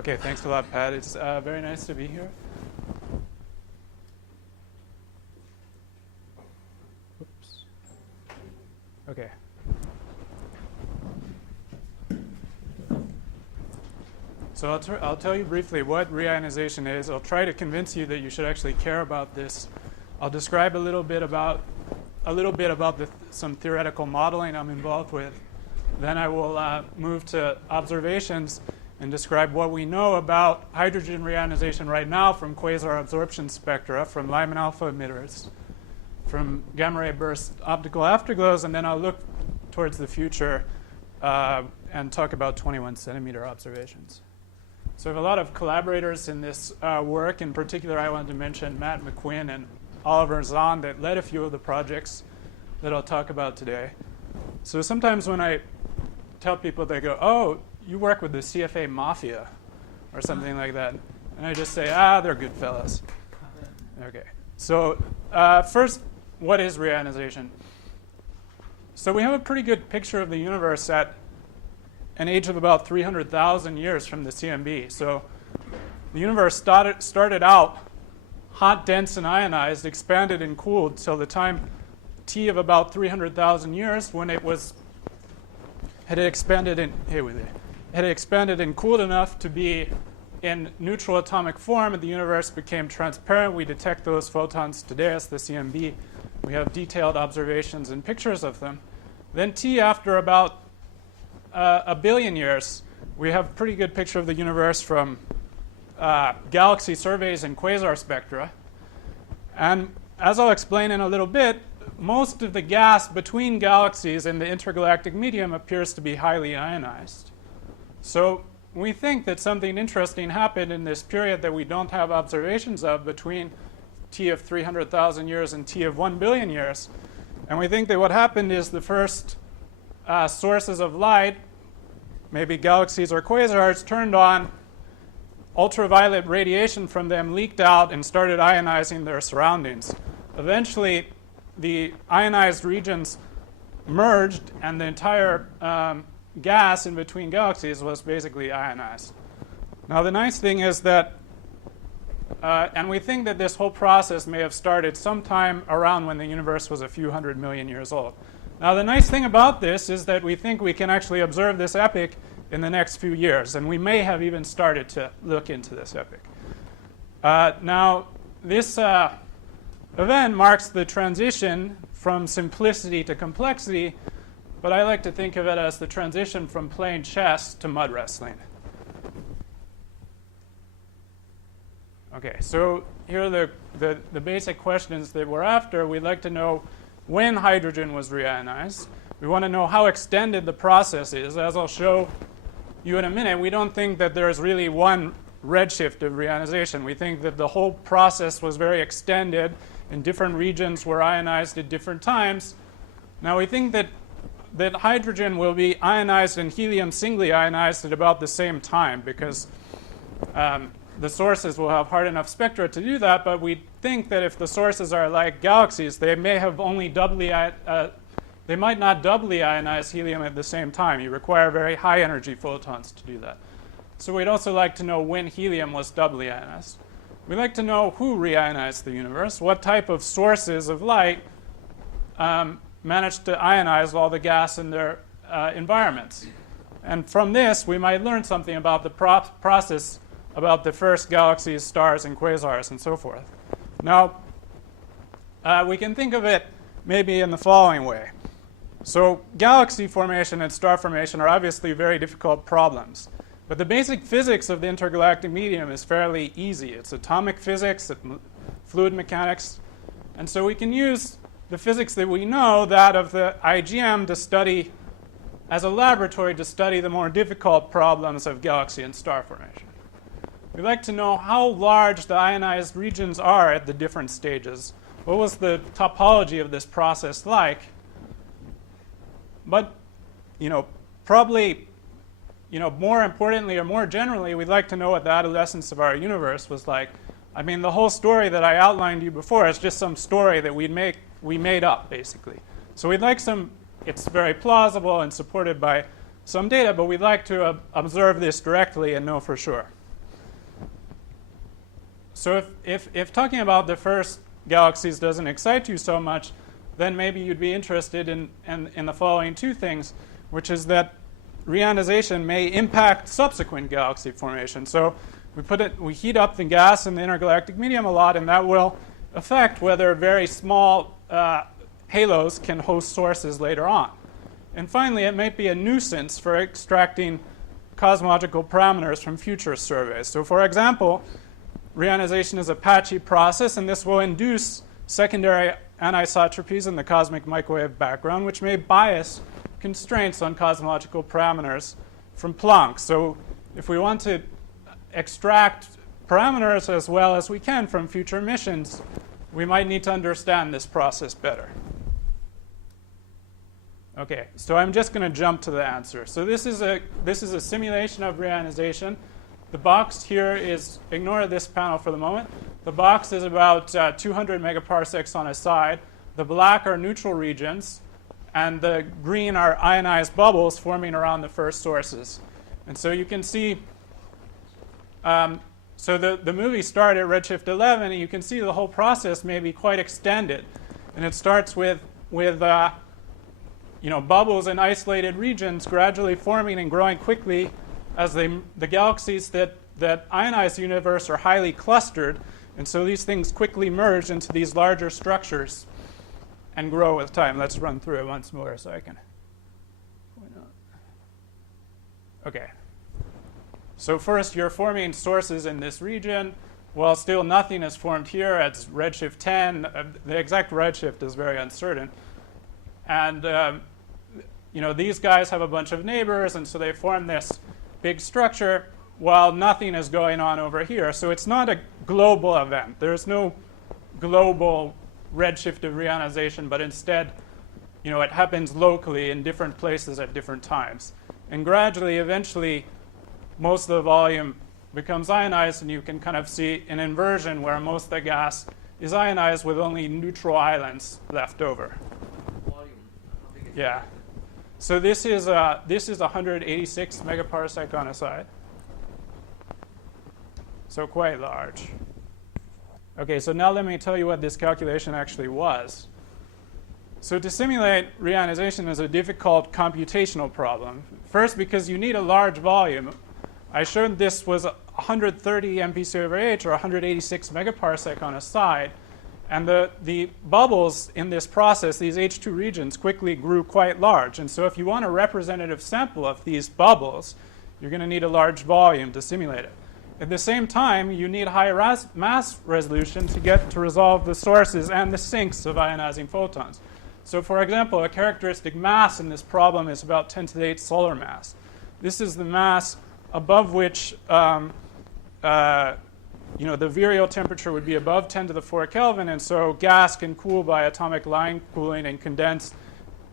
Okay, thanks a lot, Pat. It's very nice to be here. Oops. Okay. So I'll tell you briefly what reionization is. I'll try to convince you that you should actually care about this. I'll describe a little bit about some theoretical modeling I'm involved with. Then I will move to observations and describe what we know about hydrogen reionization right now from quasar absorption spectra, from Lyman-alpha emitters, from gamma-ray burst optical afterglows, and then I'll look towards the future and talk about 21 centimeter observations. So I have a lot of collaborators in this work. In particular, I wanted to mention Matt McQuinn and Oliver Zahn that led a few of the projects that I'll talk about today. So sometimes when I tell people, they go, oh, you work with the CFA mafia or something like that. And I just say, they're good fellas. Okay. So first, what is reionization? So we have a pretty good picture of the universe at an age of about 300,000 years from the CMB. So the universe started out hot, dense, and ionized, expanded and cooled till the time T of about 300,000 years when it had expanded and cooled enough to be in neutral atomic form, and the universe became transparent. We detect those photons today as the CMB. We have detailed observations and pictures of them. Then T, after about a billion years, we have a pretty good picture of the universe from galaxy surveys and quasar spectra. And as I'll explain in a little bit, most of the gas between galaxies in the intergalactic medium appears to be highly ionized. So we think that something interesting happened in this period that we don't have observations of between T of 300,000 years and T of 1 billion years. And we think that what happened is the first sources of light, maybe galaxies or quasars, turned on. Ultraviolet radiation from them leaked out and started ionizing their surroundings. Eventually, the ionized regions merged, and the entire gas in between galaxies was basically ionized. Now, the nice thing is that, and we think that this whole process may have started sometime around when the universe was a few 100 million years old. Now, the nice thing about this is that we think we can actually observe this epoch in the next few years, and we may have even started to look into this epoch. Now, this event marks the transition from simplicity to complexity, but I like to think of it as the transition from playing chess to mud wrestling. Okay, so here are the basic questions that we're after. We'd like to know when hydrogen was reionized. We want to know how extended the process is. As I'll show you in a minute, we don't think that there's really one redshift of reionization. We think that the whole process was very extended and different regions were ionized at different times. Now we think that hydrogen will be ionized and helium singly ionized at about the same time because the sources will have hard enough spectra to do that, but we think that if the sources are like galaxies, they may have only they might not doubly ionize helium at the same time. You require very high energy photons to do that. So we'd also like to know when helium was doubly ionized. We'd like to know who reionized the universe, what type of sources of light managed to ionize all the gas in their environments. And from this, we might learn something about the process about the first galaxies, stars, and quasars, and so forth. Now, we can think of it maybe in the following way. So galaxy formation and star formation are obviously very difficult problems. But the basic physics of the intergalactic medium is fairly easy. It's atomic physics, fluid mechanics. And so we can use the physics that we know, that of the IGM, to study, as a laboratory, to study the more difficult problems of galaxy and star formation. We'd like to know how large the ionized regions are at the different stages. What was the topology of this process like? But, probably, more importantly or more generally, we'd like to know what the adolescence of our universe was like. I mean, the whole story that I outlined to you before is just some story that we made up, basically. So we'd like it's very plausible and supported by some data, but we'd like to observe this directly and know for sure. So if talking about the first galaxies doesn't excite you so much, then maybe you'd be interested in the following two things, which is that reionization may impact subsequent galaxy formation. So we heat up the gas in the intergalactic medium a lot, and that will affect whether very small halos can host sources later on. And finally, it might be a nuisance for extracting cosmological parameters from future surveys. So for example, reionization is a patchy process, and this will induce secondary anisotropies in the cosmic microwave background, which may bias constraints on cosmological parameters from Planck. So if we want to extract parameters as well as we can from future missions, we might need to understand this process better. Okay, so I'm just going to jump to the answer. So this is a simulation of reionization. The box here is, ignore this panel for the moment. The box is about 200 megaparsecs on a side. The black are neutral regions, and the green are ionized bubbles forming around the first sources. And so you can see, so the movie started at Redshift 11, and you can see the whole process may be quite extended. And it starts with bubbles in isolated regions gradually forming and growing quickly as the galaxies that ionize the universe are highly clustered. And so these things quickly merge into these larger structures and grow with time. Let's run through it once more so I can point out. Okay. So first, you're forming sources in this region. Well, still nothing is formed here at redshift 10. The exact redshift is very uncertain. And these guys have a bunch of neighbors, and so they form this big structure while nothing is going on over here. So it's not a global event. There's no global redshift of reionization, but instead, it happens locally in different places at different times. And gradually, eventually, most of the volume becomes ionized, and you can kind of see an inversion where most of the gas is ionized with only neutral islands left over. Volume. How big is Yeah. it? So this is 186 megaparsec on a side. So quite large. Okay, so now let me tell you what this calculation actually was. So to simulate reionization is a difficult computational problem. First, because you need a large volume. I showed this was 130 mpc/h or 186 megaparsec on a side. And the bubbles in this process, these H2 regions, quickly grew quite large. And so if you want a representative sample of these bubbles, you're going to need a large volume to simulate it. At the same time, you need high mass resolution to resolve the sources and the sinks of ionizing photons. So for example, a characteristic mass in this problem is about 10 to the 8 solar mass. This is the mass above which the virial temperature would be above 10 to the 4 Kelvin, and so gas can cool by atomic line cooling and condense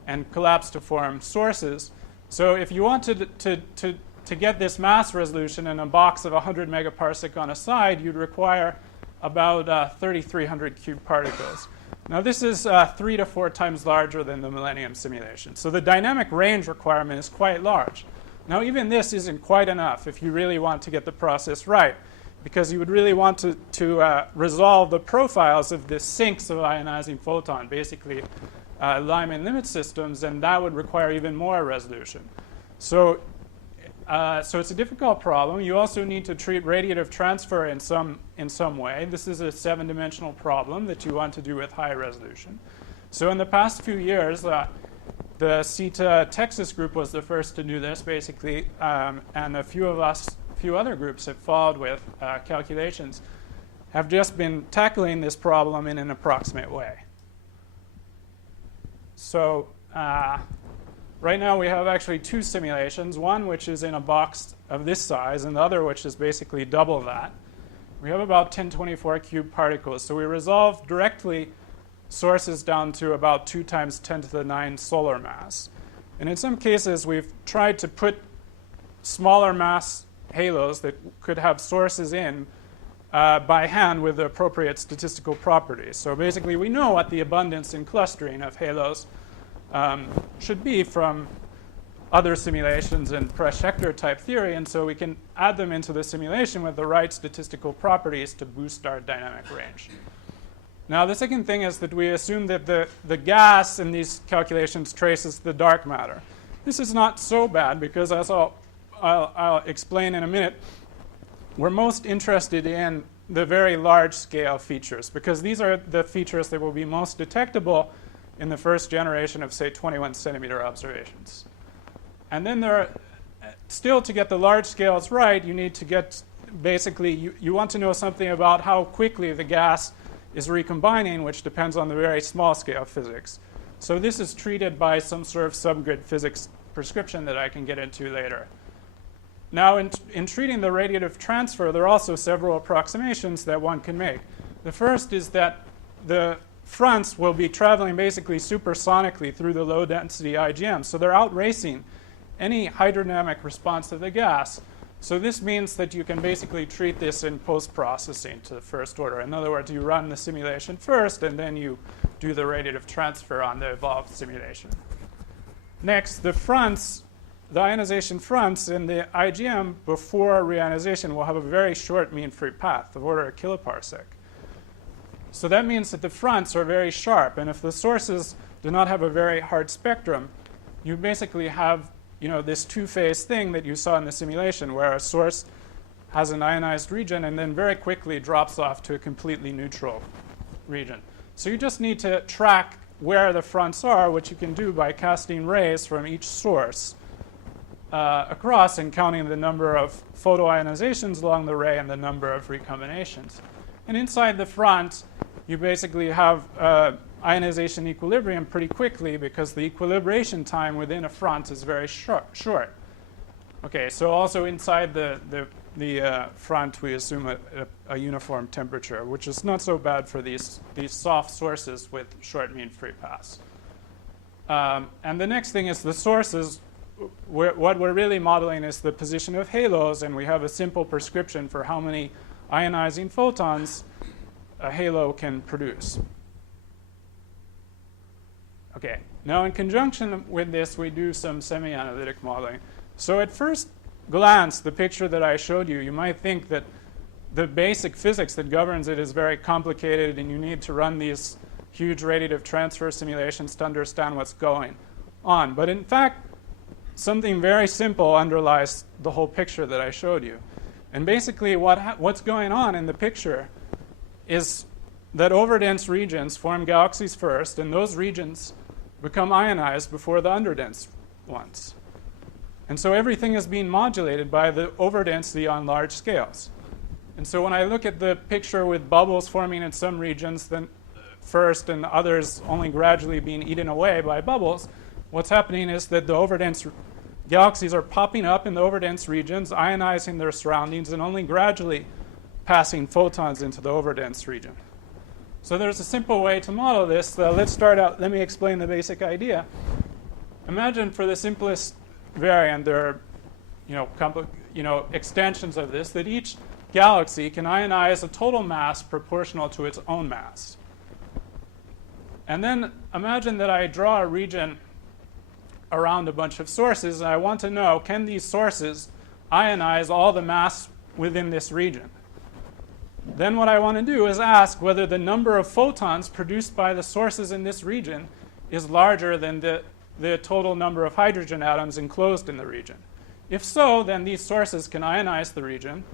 and collapse to form sources. So if you wanted to get this mass resolution in a box of 100 megaparsec on a side, you'd require about 3,300 cube particles. Now this is 3 to 4 times larger than the Millennium simulation. So the dynamic range requirement is quite large. Now even this isn't quite enough if you really want to get the process right, because you would really want to resolve the profiles of the sinks of ionizing photon, basically Lyman limit systems, and that would require even more resolution. So it's a difficult problem. You also need to treat radiative transfer in some way. This is a 7-dimensional problem that you want to do with high resolution. So in the past few years, the CITA Texas group was the first to do this, basically, and a few other groups have followed with calculations, have just been tackling this problem in an approximate way. So right now we have actually 2 simulations, one which is in a box of this size and the other which is basically double that. We have about 1024 cube particles. So we resolve directly sources down to about 2 times 10 to the 9 solar mass. And in some cases we've tried to put smaller mass halos that could have sources in by hand with the appropriate statistical properties. So basically we know what the abundance in clustering of halos should be from other simulations in Projector type theory, and so we can add them into the simulation with the right statistical properties to boost our dynamic range. Now, the second thing is that we assume that the gas in these calculations traces the dark matter. This is not so bad because, as I'll explain in a minute, we're most interested in the very large scale features because these are the features that will be most detectable in the first generation of, say, 21 centimeter observations. And then still to get the large scales right, you need to get basically, you want to know something about how quickly the gas is recombining, which depends on the very small scale physics. So this is treated by some sort of subgrid physics prescription that I can get into later. Now, in treating the radiative transfer, there are also several approximations that one can make. The first is that the fronts will be traveling basically supersonically through the low density IgM. So they're outracing any hydrodynamic response of the gas. So this means that you can basically treat this in post-processing to the first order. In other words, you run the simulation first, and then you do the radiative transfer on the evolved simulation. Next, the fronts, the ionization fronts in the IgM before reionization will have a very short mean free path of order of kiloparsec. So that means that the fronts are very sharp, and if the sources do not have a very hard spectrum, you basically have this two-phase thing that you saw in the simulation where a source has an ionized region and then very quickly drops off to a completely neutral region. So you just need to track where the fronts are, which you can do by casting rays from each source across and counting the number of photoionizations along the ray and the number of recombinations. And inside the front, you basically have ionization equilibrium pretty quickly because the equilibration time within a front is very short. Okay, so also inside the front, we assume a uniform temperature, which is not so bad for these soft sources with short mean free paths. And the next thing is the sources. What we're really modeling is the position of halos, and we have a simple prescription for how many ionizing photons a halo can produce. Okay, now in conjunction with this, we do some semi-analytic modeling. So at first glance, the picture that I showed you, you might think that the basic physics that governs it is very complicated and you need to run these huge radiative transfer simulations to understand what's going on. But in fact, something very simple underlies the whole picture that I showed you. And basically what's going on in the picture is that overdense regions form galaxies first, and those regions become ionized before the underdense ones. And so everything is being modulated by the overdensity on large scales. And so when I look at the picture with bubbles forming in some regions then first and others only gradually being eaten away by bubbles, what's happening is that the overdense galaxies are popping up in the overdense regions, ionizing their surroundings, and only gradually passing photons into the overdense region. So there's a simple way to model this. Let's start out. Let me explain the basic idea. Imagine for the simplest variant, there are extensions of this, that each galaxy can ionize a total mass proportional to its own mass. And then imagine that I draw a region around a bunch of sources, and I want to know, can these sources ionize all the mass within this region? Then what I want to do is ask whether the number of photons produced by the sources in this region is larger than the total number of hydrogen atoms enclosed in the region. If so, then these sources can ionize the region.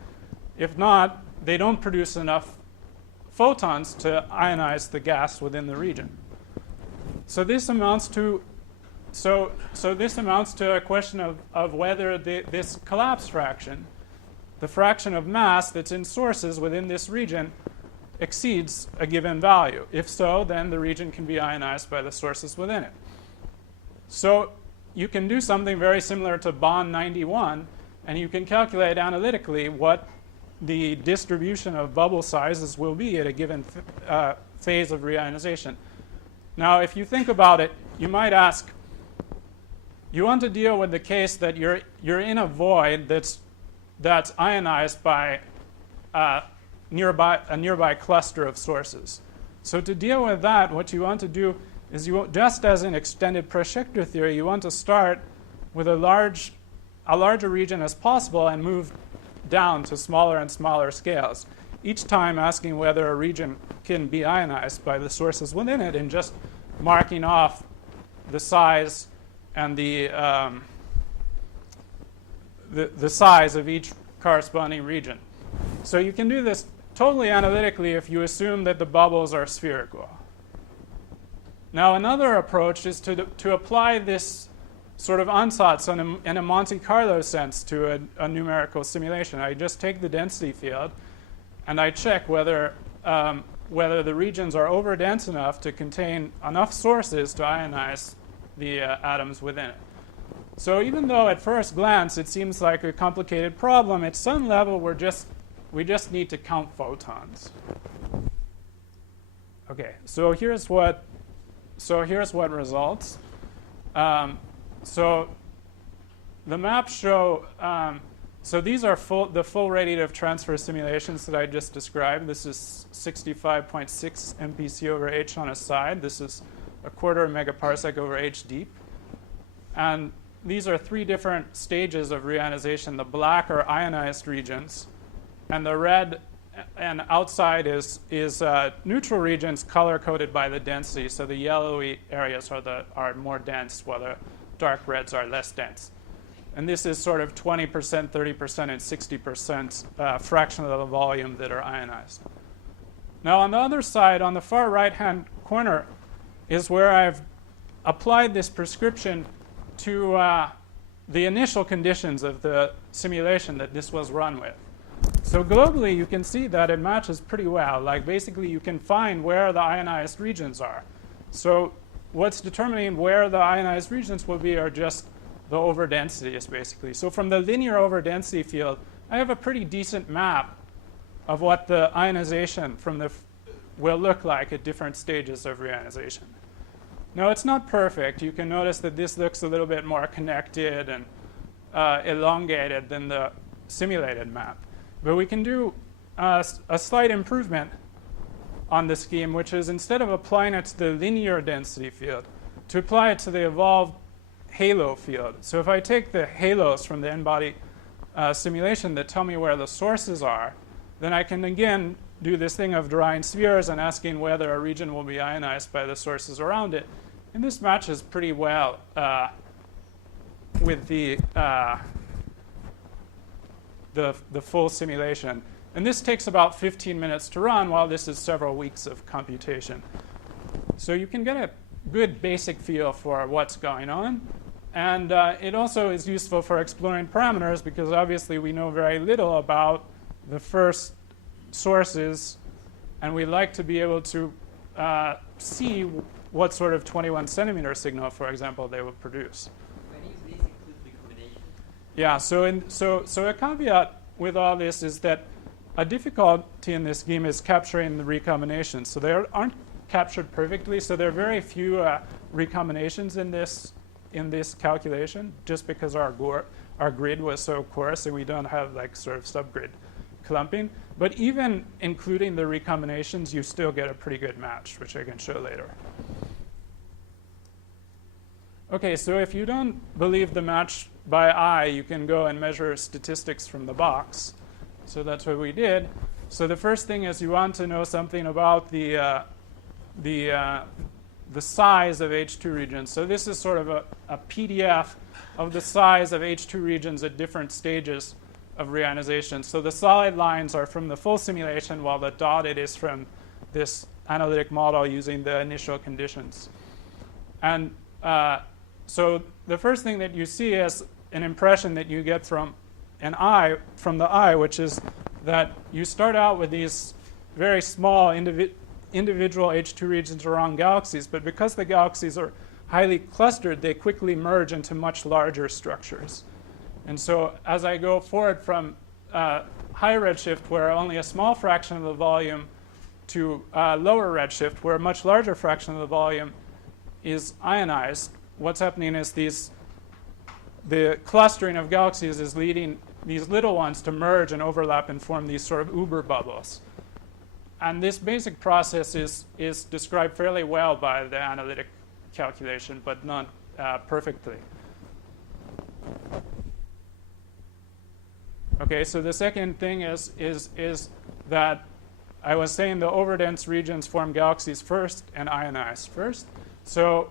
If not, they don't produce enough photons to ionize the gas within the region. So this amounts to a question of whether this collapse fraction, the fraction of mass that's in sources within this region, exceeds a given value. If so, then the region can be ionized by the sources within it. So you can do something very similar to Bond 91, and you can calculate analytically what the distribution of bubble sizes will be at a given phase of reionization. Now, if you think about it, you might ask, you want to deal with the case that you're in a void that's ionized by a nearby cluster of sources. So to deal with that, what you want to do is just as in extended Projector theory, you want to start with a larger region as possible and move down to smaller and smaller scales, each time asking whether a region can be ionized by the sources within it and just marking off the size and the size of each corresponding region. So you can do this totally analytically if you assume that the bubbles are spherical. Now another approach is to apply this sort of ansatz in a Monte Carlo sense to a numerical simulation. I just take the density field and I check whether the regions are over-dense enough to contain enough sources to ionize the atoms within it. So even though at first glance it seems like a complicated problem, at some level we just need to count photons. Okay, so here's what results. So the maps show, so these are the full radiative transfer simulations that I just described. This is 65.6 MPC over H on a side. This is a quarter megaparsec over H deep. And these are three different stages of reionization. The black are ionized regions, and the red and outside is neutral regions color-coded by the density. So the yellowy areas are more dense, while the dark reds are less dense. And this is sort of 20%, 30%, and 60% fraction of the volume that are ionized. Now on the other side, on the far right-hand corner, is where I've applied this prescription to the initial conditions of the simulation that this was run with. So globally, you can see that it matches pretty well. Like basically, you can find where the ionized regions are. So what's determining where the ionized regions will be are just the overdensities, basically. So from the linear overdensity field, I have a pretty decent map of what the ionization will look like at different stages of reionization. Now, it's not perfect. You can notice that this looks a little bit more connected and elongated than the simulated map. But we can do a slight improvement on the scheme, which is instead of applying it to the linear density field, to apply it to the evolved halo field. So if I take the halos from the n-body simulation that tell me where the sources are, then I can again do this thing of drawing spheres and asking whether a region will be ionized by the sources around it. And this matches pretty well with the full simulation. And this takes about 15 minutes to run, while this is several weeks of computation. So you can get a good basic feel for what's going on. And it also is useful for exploring parameters, because obviously we know very little about the first sources, and we'd like to be able to see what sort of 21 centimeter signal, for example, they will produce. Any of these include recombination? Yeah, so a caveat with all this is that a difficulty in this scheme is capturing the recombinations. So they aren't captured perfectly, so there are very few recombinations in this calculation, just because our grid was so coarse and we don't have like sort of subgrid clumping. But even including the recombinations, you still get a pretty good match, which I can show later. Okay, so if you don't believe the match by eye, you can go and measure statistics from the box. So that's what we did. So the first thing is you want to know something about the size of H2 regions. So this is sort of a PDF of the size of H2 regions at different stages of reionization. So the solid lines are from the full simulation, while the dotted is from this analytic model using the initial conditions. And so the first thing that you see is an impression that you get from the eye, which is that you start out with these very small individual H2 regions around galaxies, but because the galaxies are highly clustered, they quickly merge into much larger structures. And so as I go forward from high redshift, where only a small fraction of the volume, to lower redshift, where a much larger fraction of the volume is ionized, what's happening is the clustering of galaxies is leading these little ones to merge and overlap and form these sort of uber bubbles. And this basic process is described fairly well by the analytic calculation, but not perfectly. Okay, so the second thing is that I was saying the overdense regions form galaxies first and ionize first. So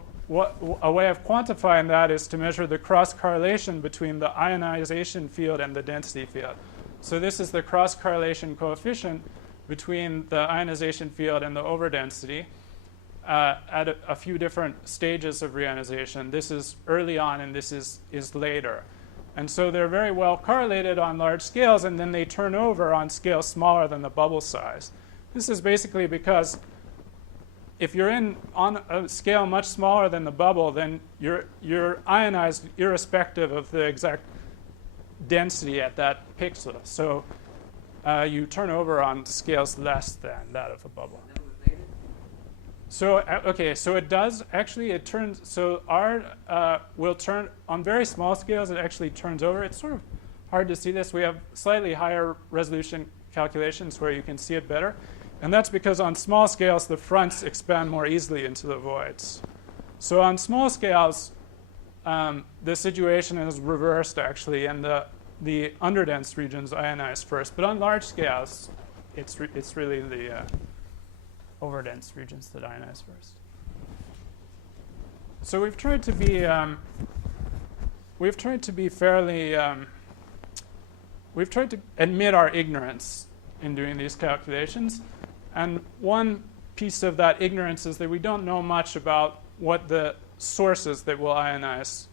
a way of quantifying that is to measure the cross correlation between the ionization field and the density field. So this is the cross correlation coefficient between the ionization field and the overdensity at a few different stages of reionization. This is early on and this is later. And so they're very well correlated on large scales, and then they turn over on scales smaller than the bubble size. This is basically because if you're on a scale much smaller than the bubble, then you're ionized irrespective of the exact density at that pixel. So you turn over on scales less than that of a bubble. So okay, so it does actually, it turns, so R will turn, on very small scales it actually turns over. It's sort of hard to see this. We have slightly higher resolution calculations where you can see it better. And that's because on small scales the fronts expand more easily into the voids. So on small scales the situation is reversed actually, and the underdense regions ionize first. But on large scales it's really the overdense regions that ionize first. So we've tried to be fairly we've tried to admit our ignorance in doing these calculations, and one piece of that ignorance is that we don't know much about what the sources that will ionize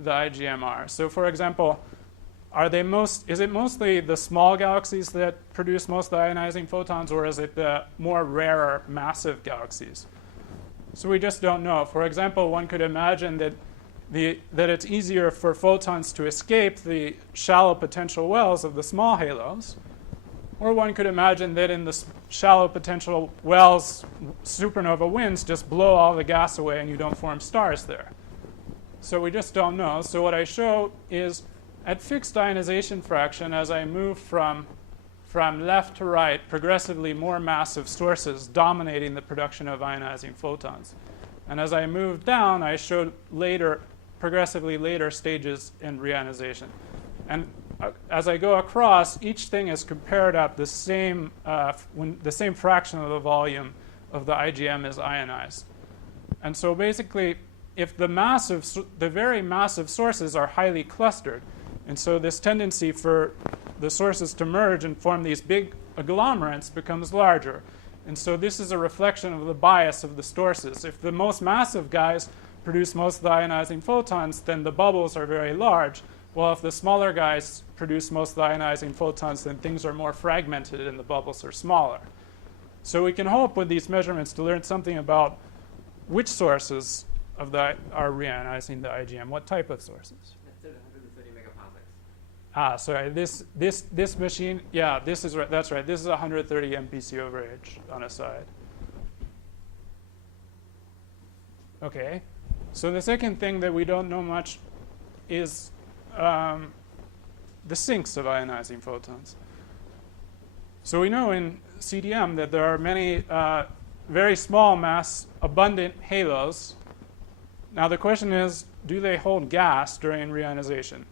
the IGM are. So for example, is it mostly the small galaxies that produce most of the ionizing photons, or is it the more rarer massive galaxies? So we just don't know. For example, one could imagine that it's easier for photons to escape the shallow potential wells of the small halos, or one could imagine that in the shallow potential wells, supernova winds just blow all the gas away and you don't form stars there. So we just don't know. So what I show is at fixed ionization fraction, as I move from left to right, progressively more massive sources dominating the production of ionizing photons. And as I move down, I showed progressively later stages in reionization. And as I go across, each thing is compared at the same fraction of the volume of the IGM is ionized. And so basically, if the very massive sources are highly clustered, and so this tendency for the sources to merge and form these big agglomerates becomes larger. And so this is a reflection of the bias of the sources. If the most massive guys produce most of the ionizing photons, then the bubbles are very large. Well, if the smaller guys produce most of the ionizing photons, then things are more fragmented and the bubbles are smaller. So we can hope with these measurements to learn something about which sources are reionizing the IGM, what type of sources. That's 130 megaparsecs. Sorry, this machine, yeah, this is right, that's right. This is 130 MPC over H on a side. Okay, so the second thing that we don't know much is the sinks of ionizing photons. So we know in CDM that there are many very small mass abundant halos. Now the question is, do they hold gas during reionization?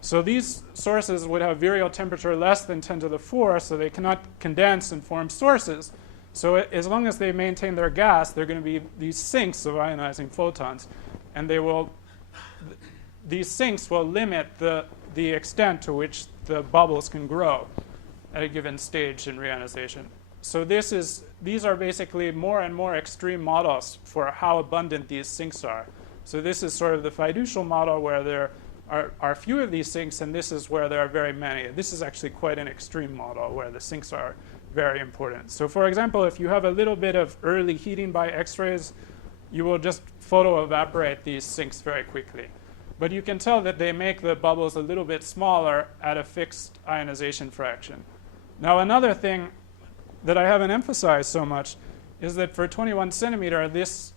So these sources would have virial temperature less than 10 to the 4, so they cannot condense and form sources. So as long as they maintain their gas, they're going to be these sinks of ionizing photons. And these sinks will limit the extent to which the bubbles can grow at a given stage in reionization. So these are basically more and more extreme models for how abundant these sinks are. So this is sort of the fiducial model where there are few of these sinks, and this is where there are very many. This is actually quite an extreme model where the sinks are very important. So for example, if you have a little bit of early heating by X-rays, you will just photoevaporate these sinks very quickly. But you can tell that they make the bubbles a little bit smaller at a fixed ionization fraction. Now another thing that I haven't emphasized so much is that for 21 centimeter, this,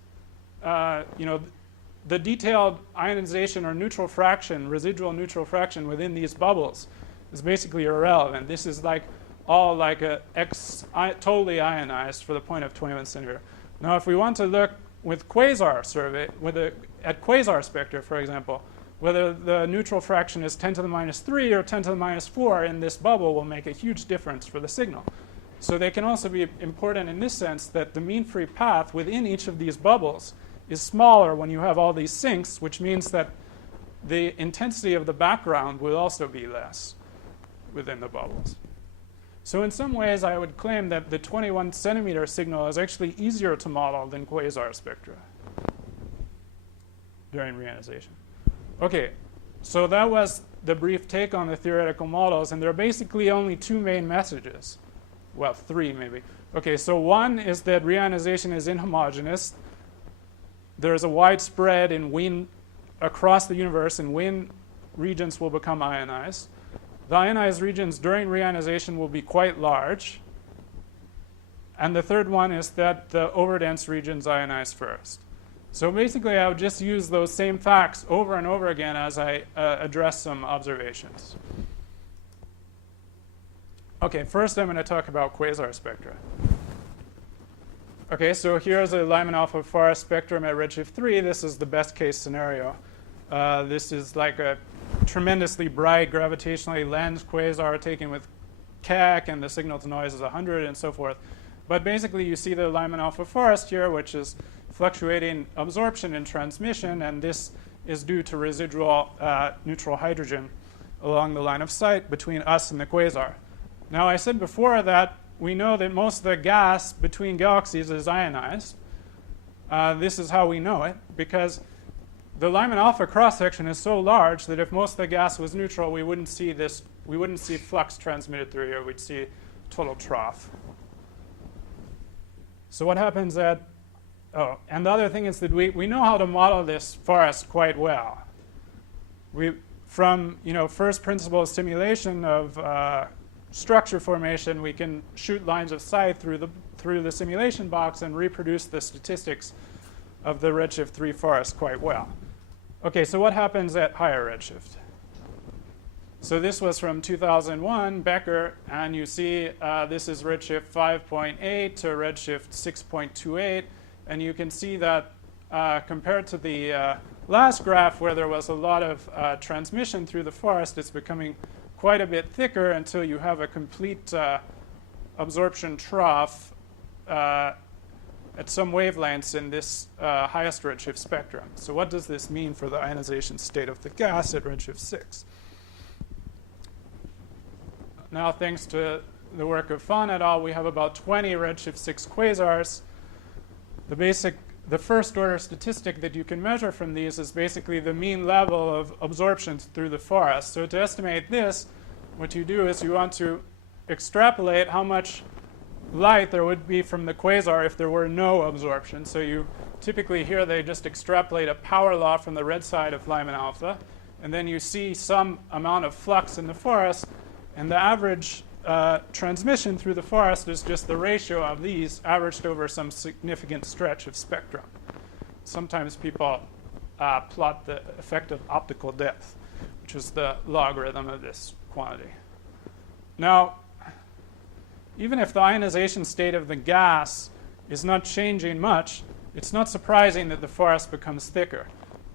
the detailed ionization or neutral fraction, residual neutral fraction within these bubbles is basically irrelevant. This is all like a totally ionized for the point of 21 centimeter. Now if we want to look with quasar survey, at quasar spectra, for example, whether the neutral fraction is 10 to the minus 3 or 10 to the minus 4 in this bubble will make a huge difference for the signal. So they can also be important in this sense that the mean free path within each of these bubbles is smaller when you have all these sinks, which means that the intensity of the background will also be less within the bubbles. So in some ways, I would claim that the 21 centimeter signal is actually easier to model than quasar spectra during reionization. OK, so that was the brief take on the theoretical models. And there are basically only two main messages. Well, three maybe. OK, so one is that reionization is inhomogeneous. There's a wide spread in when across the universe in when regions will become ionized. The ionized regions during reionization will be quite large. And the third one is that the overdense regions ionize first. So basically, I would just use those same facts over and over again as I address some observations. OK, first I'm going to talk about quasar spectra. OK, so here's a Lyman-alpha forest spectrum at redshift 3. This is the best case scenario. This is like a tremendously bright gravitationally lensed quasar taken with CAC, and the signal to noise is 100 and so forth. But basically, you see the Lyman-alpha forest here, which is fluctuating absorption and transmission, and this is due to residual neutral hydrogen along the line of sight between us and the quasar. Now, I said before that we know that most of the gas between galaxies is ionized. This is how we know it, because the Lyman-alpha cross-section is so large that if most of the gas was neutral, we wouldn't see this. We wouldn't see flux transmitted through here. We'd see total trough. So what happens at and the other thing is that we know how to model this forest quite well. From first principle simulation of structure formation, we can shoot lines of sight through the simulation box and reproduce the statistics of the redshift 3 forest quite well. OK, so what happens at higher redshift? So this was from 2001, Becker, and you see this is redshift 5.8 to redshift 6.28. And you can see that compared to the last graph, where there was a lot of transmission through the forest, it's becoming quite a bit thicker until you have a complete absorption trough at some wavelengths in this highest redshift spectrum. So what does this mean for the ionization state of the gas at redshift 6? Now, thanks to the work of Fan et al., we have about 20 redshift 6 quasars. The first order statistic that you can measure from these is basically the mean level of absorption through the forest. So to estimate this, what you do is you want to extrapolate how much light there would be from the quasar if there were no absorption. So you typically here they just extrapolate a power law from the red side of Lyman-alpha, and then you see some amount of flux in the forest, and the average transmission through the forest is just the ratio of these averaged over some significant stretch of spectrum. Sometimes people plot the effective optical depth, which is the logarithm of this quantity. Now, even if the ionization state of the gas is not changing much, it's not surprising that the forest becomes thicker.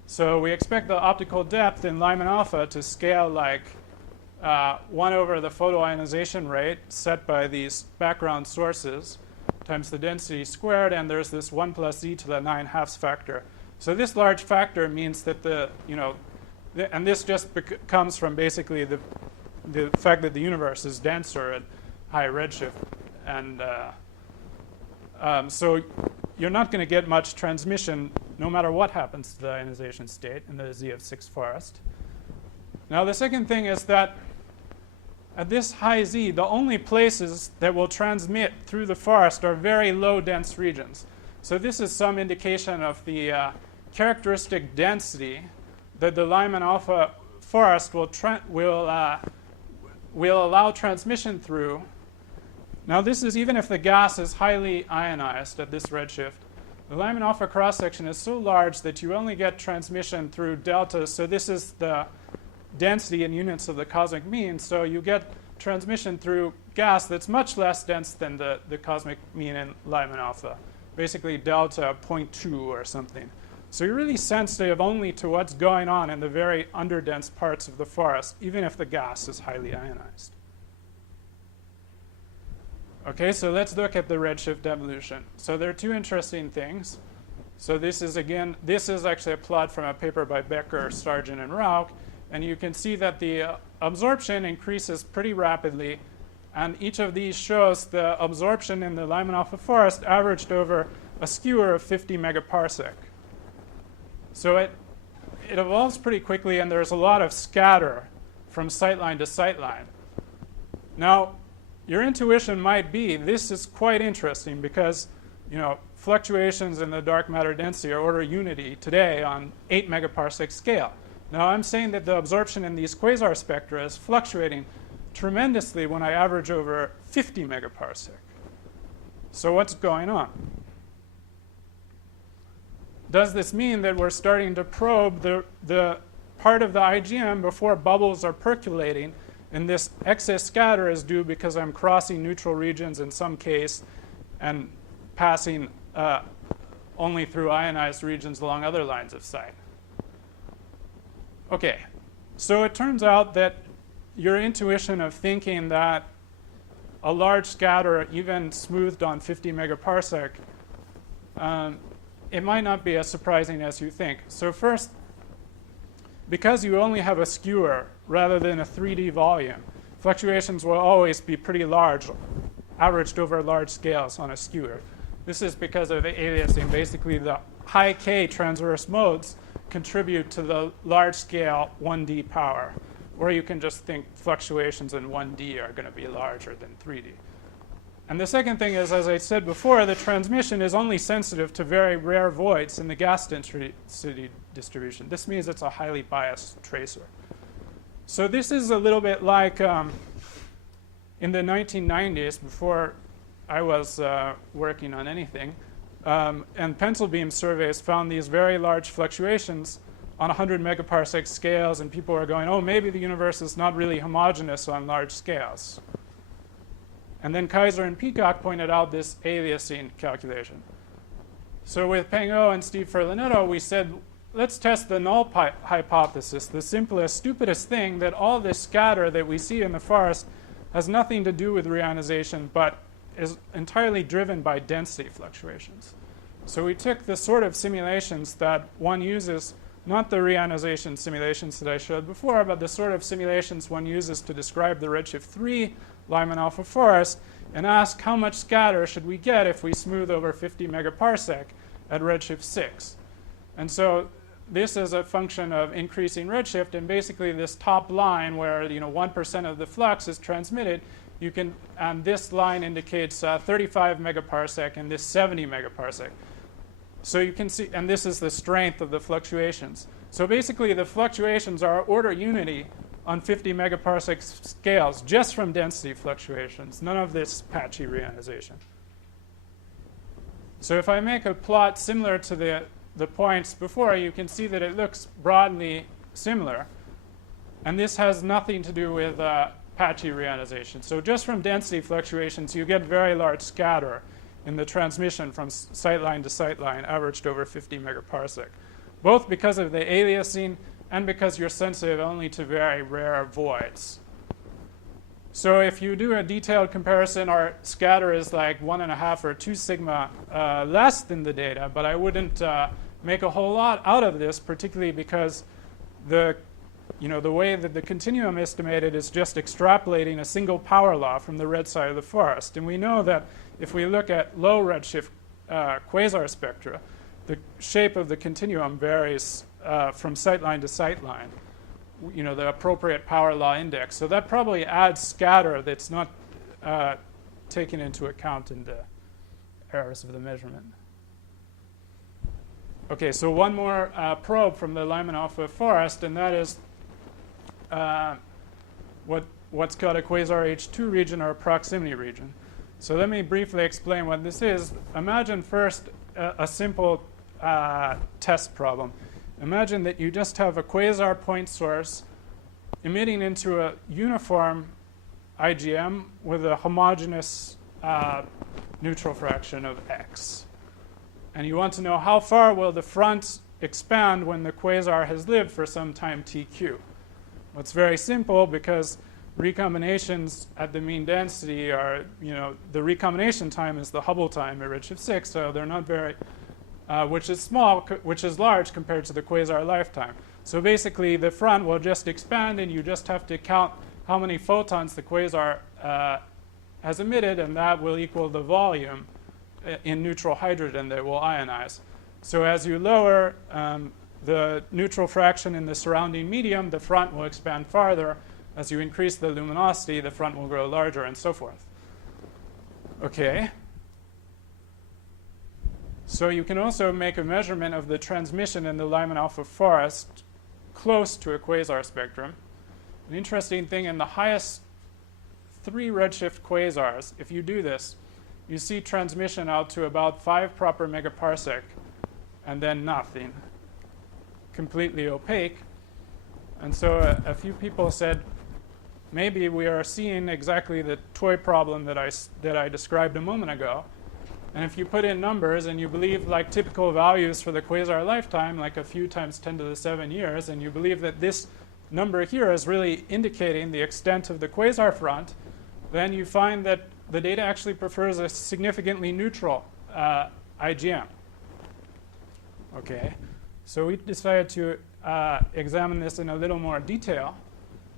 So we expect the optical depth in Lyman-alpha to scale like 1 over the photoionization rate set by these background sources times the density squared, and there's this 1 plus z to the 9/2 factor. So this large factor means that and this just comes from basically the fact that the universe is denser at high redshift, and so you're not going to get much transmission no matter what happens to the ionization state in the Z of 6 forest. Now, the second thing is that at this high Z, the only places that will transmit through the forest are very low dense regions. So this is some indication of the characteristic density that the Lyman-alpha forest will allow transmission through. Now, this is even if the gas is highly ionized at this redshift. The Lyman-alpha cross-section is so large that you only get transmission through delta. So this is the density in units of the cosmic mean. So you get transmission through gas that's much less dense than the cosmic mean in Lyman-alpha, basically delta 0.2 or something. So you're really sensitive only to what's going on in the very underdense parts of the forest, even if the gas is highly ionized. Okay, so let's look at the redshift evolution. So there are two interesting things. So this is actually a plot from a paper by Becker, Sargent, and Rauch. And you can see that the absorption increases pretty rapidly. And each of these shows the absorption in the Lyman-alpha forest averaged over a skewer of 50 megaparsec. So it evolves pretty quickly, and there's a lot of scatter from sightline to sightline. Now, your intuition might be this is quite interesting because, fluctuations in the dark matter density are order unity today on 8 megaparsec scale. Now, I'm saying that the absorption in these quasar spectra is fluctuating tremendously when I average over 50 megaparsec. So what's going on? Does this mean that we're starting to probe the part of the IGM before bubbles are percolating, and this excess scatter is due because I'm crossing neutral regions in some case and passing only through ionized regions along other lines of sight? Okay, so it turns out that your intuition of thinking that a large scatter, even smoothed on 50 megaparsec, it might not be as surprising as you think. So first, because you only have a skewer rather than a 3D volume, fluctuations will always be pretty large, averaged over large scales on a skewer. This is because of aliasing. Basically, the high K transverse modes contribute to the large scale 1D power. Or you can just think fluctuations in 1D are going to be larger than 3D. And the second thing is, as I said before, the transmission is only sensitive to very rare voids in the gas density distribution. This means it's a highly biased tracer. So this is a little bit like in the 1990s, before I was working on anything, and pencil beam surveys found these very large fluctuations on 100 megaparsec scales, and people were going, oh, maybe the universe is not really homogeneous on large scales. And then Kaiser and Peacock pointed out this aliasing calculation. So with Peng O and Steve Ferlinetto, we said, let's test the null hypothesis, the simplest, stupidest thing, that all this scatter that we see in the forest has nothing to do with reionization, but is entirely driven by density fluctuations. So we took the sort of simulations that one uses, not the reionization simulations that I showed before, but the sort of simulations one uses to describe the redshift 3 Lyman-alpha forest, and ask how much scatter should we get if we smooth over 50 megaparsec at redshift 6. And so this is a function of increasing redshift, and basically this top line where 1% of the flux is transmitted, you can, and this line indicates 35 megaparsec and this 70 megaparsec. So you can see, and this is the strength of the fluctuations. So basically the fluctuations are order unity on 50 megaparsec scales just from density fluctuations, none of this patchy reionization. So if I make a plot similar to the points before, you can see that it looks broadly similar. And this has nothing to do with patchy reionization. So just from density fluctuations, you get very large scatter in the transmission from sightline to sightline, averaged over 50 megaparsec, both because of the aliasing and because you're sensitive only to very rare voids. So if you do a detailed comparison, our scatter is like 1.5 or 2 sigma less than the data, but I wouldn't make a whole lot out of this, particularly because the way that the continuum estimated is just extrapolating a single power law from the red side of the forest. And we know that if we look at low redshift quasar spectra, the shape of the continuum varies from sightline to sightline, the appropriate power law index. So that probably adds scatter that's not taken into account in the errors of the measurement. Okay, so one more probe from the Lyman-alpha forest, and that is what's called a Quasar H2 region or a proximity region. So let me briefly explain what this is. Imagine first a simple test problem. Imagine that you just have a quasar point source emitting into a uniform IGM with a homogeneous neutral fraction of x. And you want to know how far will the front expand when the quasar has lived for some time tq. Well, it's very simple because recombinations at the mean density are, the recombination time is the Hubble time at redshift 6, so they're not very, which is large compared to the quasar lifetime. So basically, the front will just expand, and you just have to count how many photons the quasar has emitted, and that will equal the volume in neutral hydrogen that will ionize. So as you lower the neutral fraction in the surrounding medium, the front will expand farther. As you increase the luminosity, the front will grow larger, and so forth. Okay. So you can also make a measurement of the transmission in the Lyman-alpha forest close to a quasar spectrum. An interesting thing, in the highest 3 redshift quasars, if you do this, you see transmission out to about 5 proper megaparsec, and then nothing. Completely opaque. And so a few people said, maybe we are seeing exactly the toy problem that I described a moment ago. And if you put in numbers and you believe like typical values for the quasar lifetime, like a few times 10 to the 7 years, and you believe that this number here is really indicating the extent of the quasar front, then you find that the data actually prefers a significantly neutral IGM. Okay, so we decided to examine this in a little more detail.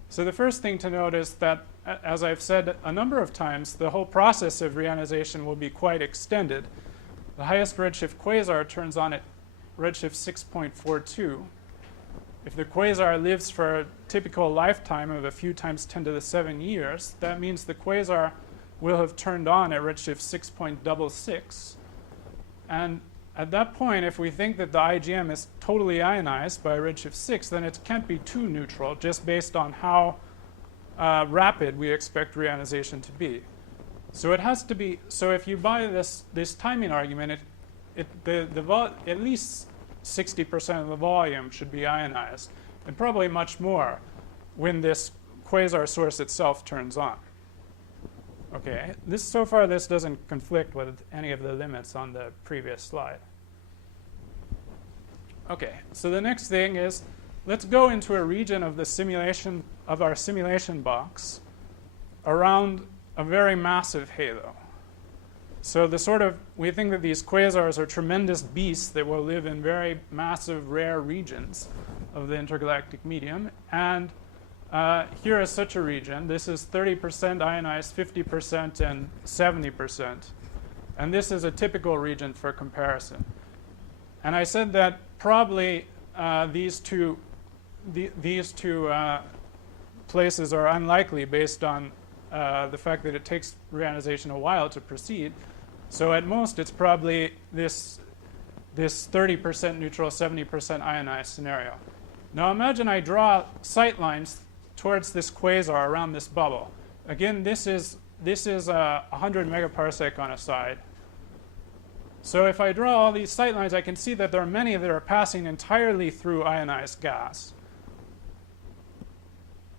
So the first thing to note is that, as I've said a number of times, the whole process of reionization will be quite extended. The highest redshift quasar turns on at redshift 6.42. If the quasar lives for a typical lifetime of a few times 10 to the 7 years, that means the quasar will have turned on at redshift 6.66. And at that point, if we think that the IGM is totally ionized by redshift 6, then it can't be too neutral, just based on how rapid we expect reionization to be. So it has to be. So if you buy this timing argument, at least 60% of the volume should be ionized, and probably much more when this quasar source itself turns on. Okay, so far this doesn't conflict with any of the limits on the previous slide. Okay, so the next thing is, let's go into a region of the simulation, of our simulation box, around a very massive halo. So we think that these quasars are tremendous beasts that will live in very massive, rare regions of the intergalactic medium. And here is such a region. This is 30% ionized, 50%, and 70%. And this is a typical region for comparison. And I said that probably these two places are unlikely based on the fact that it takes reionization a while to proceed. So at most, it's probably this 30% neutral, 70% ionized scenario. Now imagine I draw sight lines towards this quasar around this bubble. Again, this is 100 megaparsec on a side. So if I draw all these sight lines, I can see that there are many that are passing entirely through ionized gas,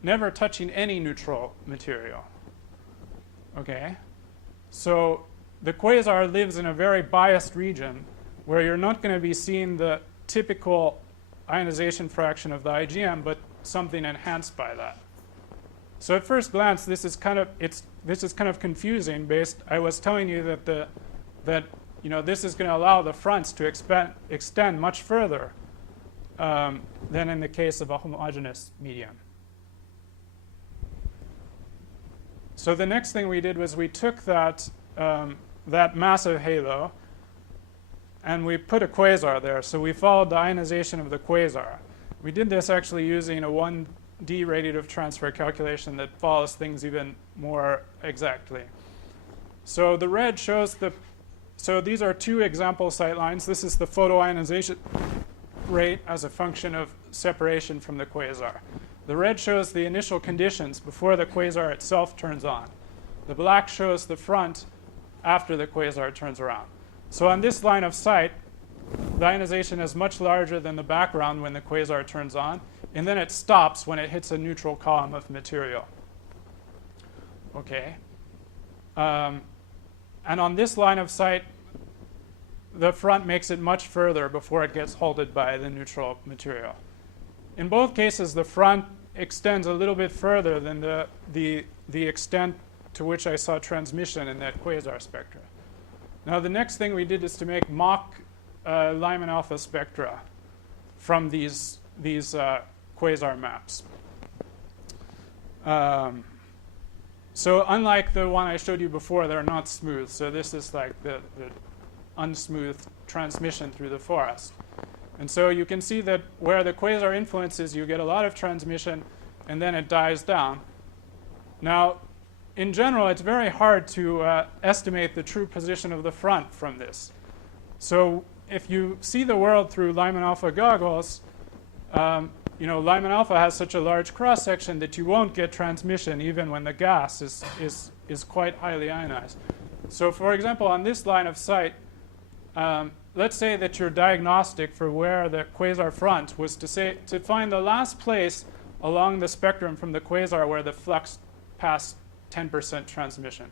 never touching any neutral material. Okay? So the quasar lives in a very biased region where you're not going to be seeing the typical ionization fraction of the IGM, but something enhanced by that. So at first glance, this is kind of confusing. I was telling you that this is going to allow the fronts to extend much further than in the case of a homogeneous medium. So the next thing we did was we took that massive halo and we put a quasar there. So we followed the ionization of the quasar. We did this actually using a 1D radiative transfer calculation that follows things even more exactly. So the red shows so these are 2 example sight lines. This is the photoionization rate as a function of separation from the quasar. The red shows the initial conditions before the quasar itself turns on. The black shows the front after the quasar turns around. So on this line of sight, the ionization is much larger than the background when the quasar turns on, and then it stops when it hits a neutral column of material. Okay. And on this line of sight, the front makes it much further before it gets halted by the neutral material. In both cases, the front extends a little bit further than the extent to which I saw transmission in that quasar spectra. Now, the next thing we did is to make mock Lyman-alpha spectra from these quasar maps. So unlike the one I showed you before, they're not smooth. So this is like the unsmooth transmission through the forest. And so you can see that where the quasar influences, you get a lot of transmission, and then it dies down. Now, in general, it's very hard to estimate the true position of the front from this. So if you see the world through Lyman-alpha goggles, Lyman-alpha has such a large cross-section that you won't get transmission even when the gas is quite highly ionized. So for example, on this line of sight, let's say that your diagnostic for where the quasar front was to find the last place along the spectrum from the quasar where the flux passed 10% transmission.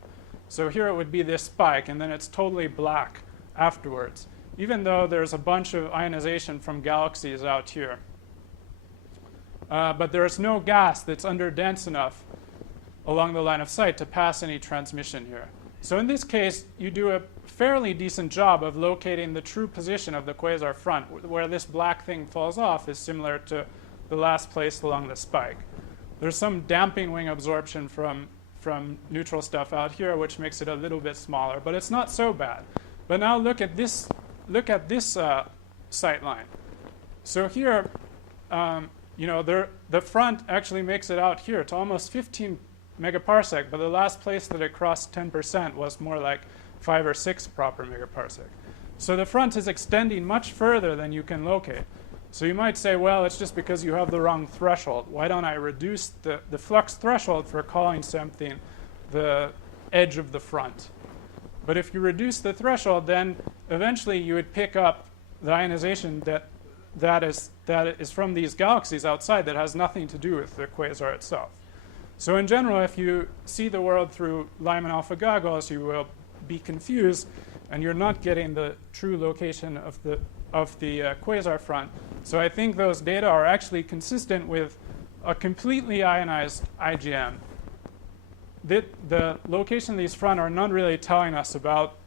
So here it would be this spike, and then it's totally black afterwards, even though there's a bunch of ionization from galaxies out here. But there is no gas that's underdense enough along the line of sight to pass any transmission here. So in this case, you do a fairly decent job of locating the true position of the quasar front. Where this black thing falls off is similar to the last place along the spike. There's some damping wing absorption from neutral stuff out here, which makes it a little bit smaller, but it's not so bad. But now look at this sight line. So here, the front actually makes it out here to almost 15 megaparsec, but the last place that it crossed 10% was more like 5 or 6 proper megaparsec. So the front is extending much further than you can locate. So you might say, well, it's just because you have the wrong threshold. Why don't I reduce the flux threshold for calling something the edge of the front? But if you reduce the threshold, then eventually you would pick up the ionization that is from these galaxies outside that has nothing to do with the quasar itself. So in general, if you see the world through Lyman-alpha goggles, you will be confused, and you're not getting the true location of the quasar front. So I think those data are actually consistent with a completely ionized IGM. The location of these front are not really telling us about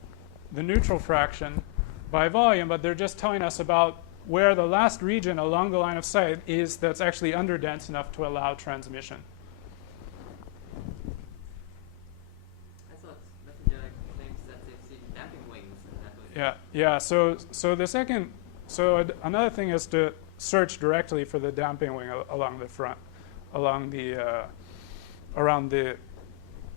the neutral fraction by volume, but they're just telling us about where the last region along the line of sight is that's actually underdense enough to allow transmission. I thought Messenger claims that they've seen damping wings. Yeah. So another thing is to search directly for the damping wing along the front, around the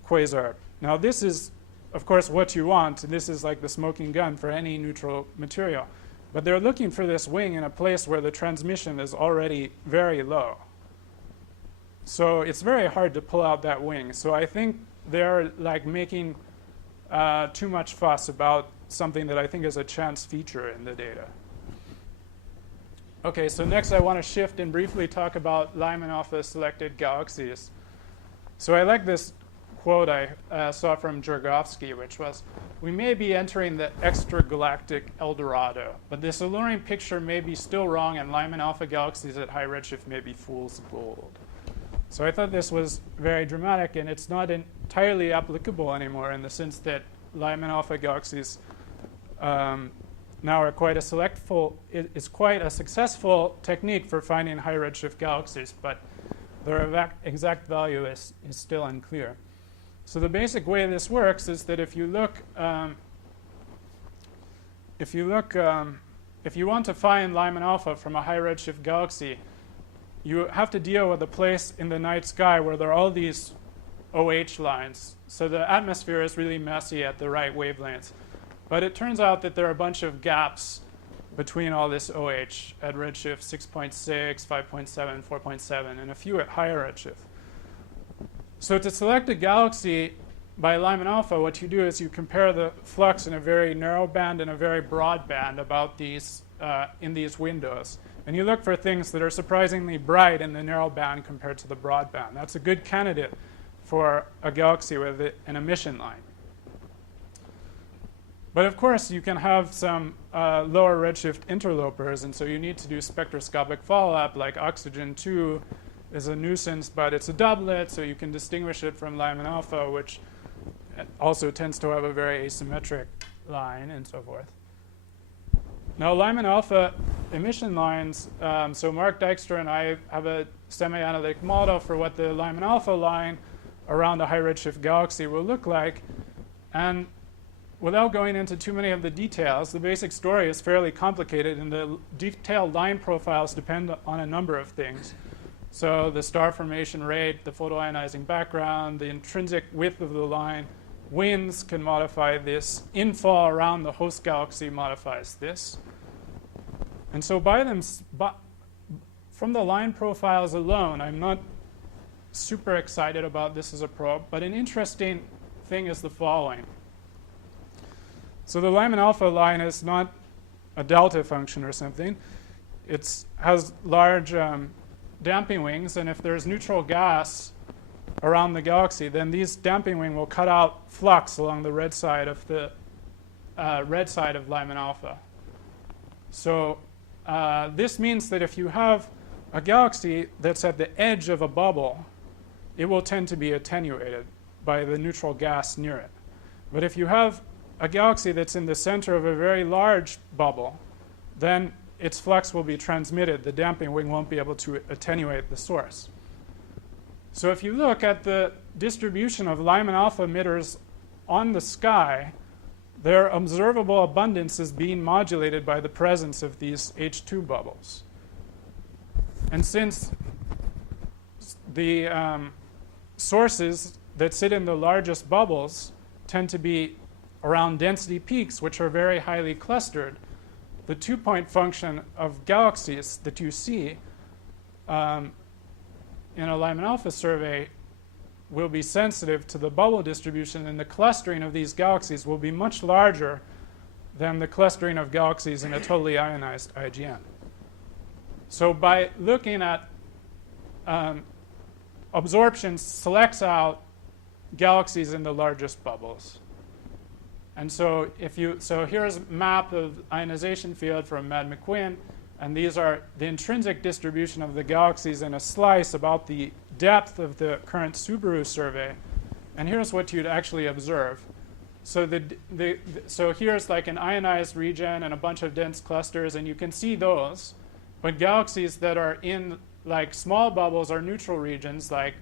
quasar. Now this is, of course, what you want. This is like the smoking gun for any neutral material. But they're looking for this wing in a place where the transmission is already very low. So it's very hard to pull out that wing. So I think they're like making too much fuss about something that I think is a chance feature in the data. Okay, so next I want to shift and briefly talk about Lyman-alpha selected galaxies. So I like this quote I saw from Jergovsky, which was, "We may be entering the extragalactic El Dorado, but this alluring picture may be still wrong, and Lyman-alpha galaxies at high redshift may be fool's gold." So I thought this was very dramatic, and it's not entirely applicable anymore in the sense that Lyman-alpha galaxies now are quite a successful technique for finding high redshift galaxies, but their exact value is still unclear. So the basic way this works is that if you want to find Lyman-alpha from a high redshift galaxy, you have to deal with a place in the night sky where there are all these OH lines. So the atmosphere is really messy at the right wavelengths. But it turns out that there are a bunch of gaps between all this OH at redshift 6.6, 5.7, 4.7, and a few at higher redshift. So to select a galaxy by Lyman-alpha, what you do is you compare the flux in a very narrow band and a very broad band about these in these windows. And you look for things that are surprisingly bright in the narrow band compared to the broad band. That's a good candidate for a galaxy with an emission line. But of course, you can have some lower redshift interlopers, and so you need to do spectroscopic follow-up, like oxygen 2 is a nuisance, but it's a doublet, so you can distinguish it from Lyman-alpha, which also tends to have a very asymmetric line, and so forth. Now, Lyman-alpha emission lines, so Mark Dijkstra and I have a semi-analytic model for what the Lyman-alpha line around a high redshift galaxy will look like. And without going into too many of the details, the basic story is fairly complicated, and the detailed line profiles depend on a number of things. So the star formation rate, the photoionizing background, the intrinsic width of the line, winds can modify this, infall around the host galaxy modifies this. And so from the line profiles alone, I'm not super excited about this as a probe, but an interesting thing is the following. So the Lyman-alpha line is not a delta function or something. It has large damping wings, and if there's neutral gas around the galaxy, then these damping wing will cut out flux along the red side of the Lyman-alpha. So this means that if you have a galaxy that's at the edge of a bubble, it will tend to be attenuated by the neutral gas near it. But if you have a galaxy that's in the center of a very large bubble, then its flux will be transmitted. The damping wing won't be able to attenuate the source. So if you look at the distribution of Lyman-alpha emitters on the sky, their observable abundance is being modulated by the presence of these H2 bubbles. And since the sources that sit in the largest bubbles tend to be around density peaks, which are very highly clustered, the two-point function of galaxies that you see in a Lyman-alpha survey will be sensitive to the bubble distribution, and the clustering of these galaxies will be much larger than the clustering of galaxies in a totally ionized IGN. So by looking at absorption selects out galaxies in the largest bubbles. And so here's a map of ionization field from Mad McQuinn, and these are the intrinsic distribution of the galaxies in a slice about the depth of the current Subaru survey. And here's what you'd actually observe. So so here's like an ionized region and a bunch of dense clusters, and you can see those. But galaxies that are in like small bubbles or neutral regions, like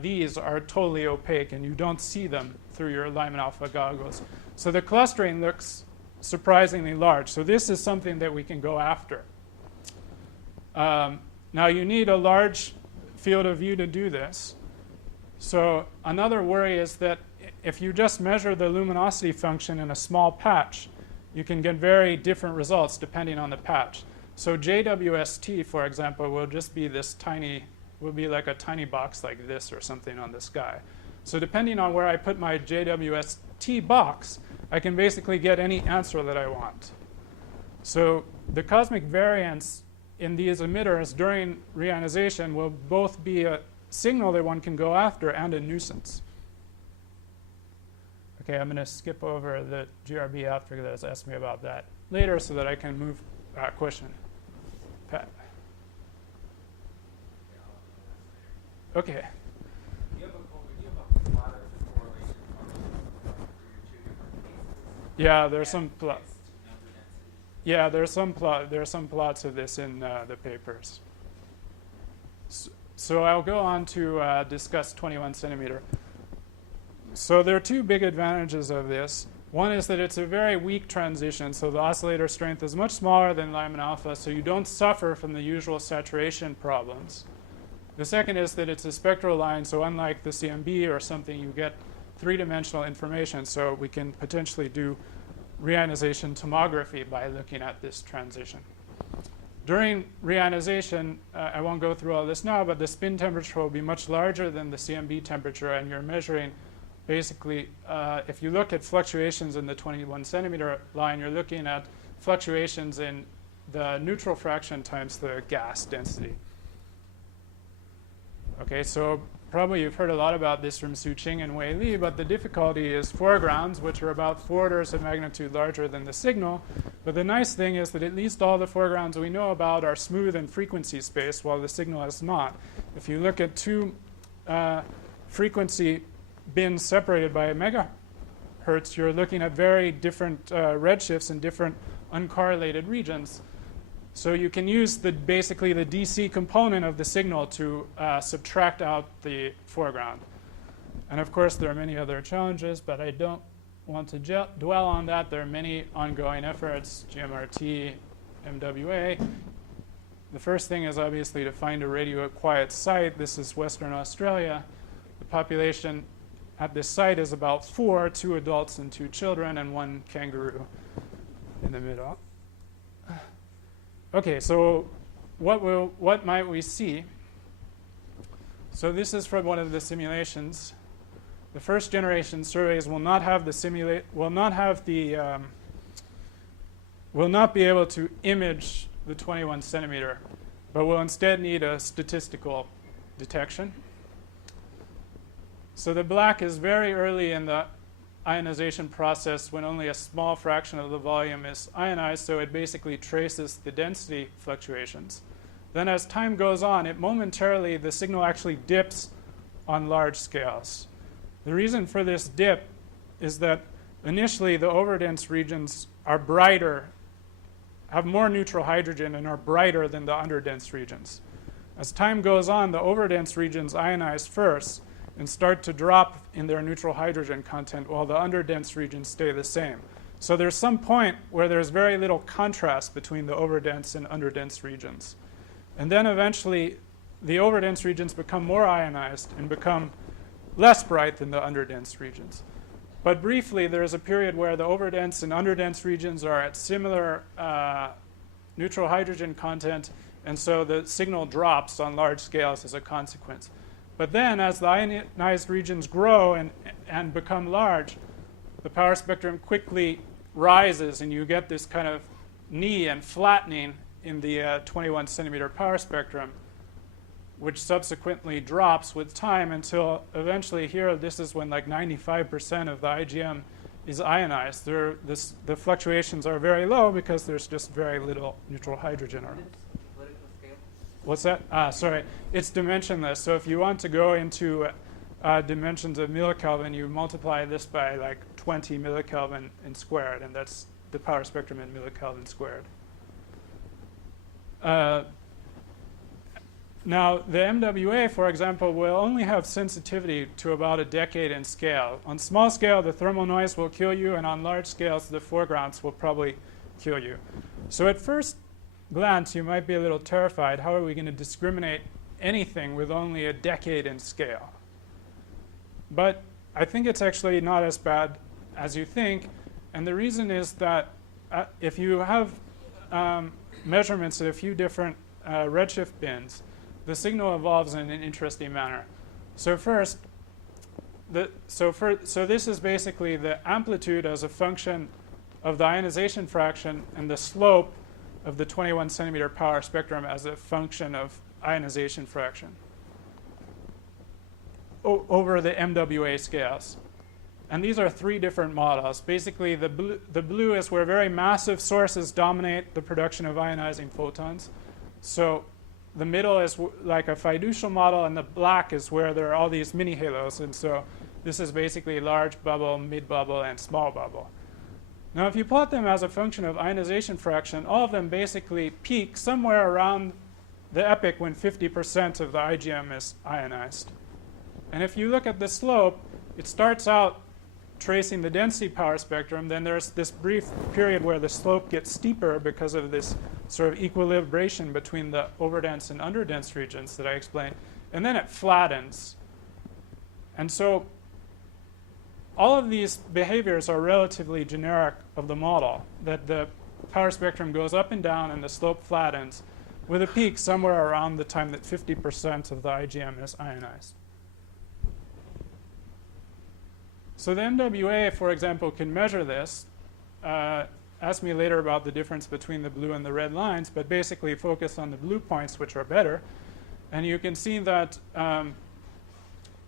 these are totally opaque, and you don't see them through your Lyman-alpha goggles. So the clustering looks surprisingly large. So this is something that we can go after. Now you need a large field of view to do this. So another worry is that if you just measure the luminosity function in a small patch, you can get very different results depending on the patch. So JWST, for example, will just be this tiny, will be like a tiny box like this or something on the sky. So depending on where I put my JWST box, I can basically get any answer that I want. So the cosmic variance in these emitters during reionization will both be a signal that one can go after and a nuisance. Okay, I'm going to skip over the GRB after this. Ask me about that later so that I can move question. Pat. Okay. Yeah, there's some plot. Yeah, there's some plots of this in the papers. So I'll go on to discuss 21 centimeter. So there are two big advantages of this. One is that it's a very weak transition, so the oscillator strength is much smaller than Lyman-alpha, so you don't suffer from the usual saturation problems. The second is that it's a spectral line, so unlike the CMB or something, you get three-dimensional information, so we can potentially do reionization tomography by looking at this transition. During reionization, I won't go through all this now, but the spin temperature will be much larger than the CMB temperature, and you're measuring basically, if you look at fluctuations in the 21 centimeter line, you're looking at fluctuations in the neutral fraction times the gas density. Okay, so probably you've heard a lot about this from Su-Ching and Wei Li, but the difficulty is foregrounds, which are about 4 orders of magnitude larger than the signal. But the nice thing is that at least all the foregrounds we know about are smooth in frequency space, while the signal is not. If you look at 2 frequency bins separated by a megahertz, you're looking at very different redshifts in different uncorrelated regions. So you can use basically the DC component of the signal to subtract out the foreground. And of course, there are many other challenges, but I don't want to dwell on that. There are many ongoing efforts, GMRT, MWA. The first thing is obviously to find a radio quiet site. This is Western Australia. The population at this site is about 4, 2 adults and 2 children, and 1 kangaroo in the middle. Okay, so what might we see? So this is from one of the simulations. The first generation surveys will not have the will not be able to image the 21 centimeter, but will instead need a statistical detection. So the black is very early in the ionization process when only a small fraction of the volume is ionized, so it basically traces the density fluctuations. Then as time goes on, the signal actually dips on large scales. The reason for this dip is that initially the overdense regions are brighter, have more neutral hydrogen, and are brighter than the underdense regions. As time goes on, the overdense regions ionize first and start to drop in their neutral hydrogen content while the underdense regions stay the same. So there's some point where there's very little contrast between the overdense and underdense regions. And then eventually the overdense regions become more ionized and become less bright than the underdense regions. But briefly, there's a period where the overdense and underdense regions are at similar neutral hydrogen content, and so the signal drops on large scales as a consequence. But then, as the ionized regions grow and become large, the power spectrum quickly rises, and you get this kind of knee and flattening in the 21 centimeter power spectrum, which subsequently drops with time until eventually here, this is when like 95% of the IGM is ionized. The fluctuations are very low because there's just very little neutral hydrogen around. What's that? Sorry, it's dimensionless. So if you want to go into dimensions of millikelvin, you multiply this by like 20 millikelvin in squared, and that's the power spectrum in millikelvin squared. Now, the MWA, for example, will only have sensitivity to about a decade in scale. On small scale, the thermal noise will kill you, and on large scales, the foregrounds will probably kill you. So at first glance, you might be a little terrified. How are we going to discriminate anything with only a decade in scale? But I think it's actually not as bad as you think. And the reason is that if you have measurements at a few different redshift bins, the signal evolves in an interesting manner. So first, so this is basically the amplitude as a function of the ionization fraction and the slope of the 21 centimeter power spectrum as a function of ionization fraction over the MWA scales. And these are 3 different models. Basically, the blue is where very massive sources dominate the production of ionizing photons. So the middle is like a fiducial model, and the black is where there are all these mini halos. And so this is basically large bubble, mid bubble, and small bubble. Now, if you plot them as a function of ionization fraction, all of them basically peak somewhere around the epoch when 50% of the IGM is ionized. And if you look at the slope, it starts out tracing the density power spectrum. Then there's this brief period where the slope gets steeper because of this sort of equilibration between the overdense and underdense regions that I explained. And then it flattens. And so all of these behaviors are relatively generic of the model, that the power spectrum goes up and down and the slope flattens, with a peak somewhere around the time that 50% of the IGM is ionized. So the MWA, for example, can measure this. Ask me later about the difference between the blue and the red lines, but basically focus on the blue points, which are better. And you can see that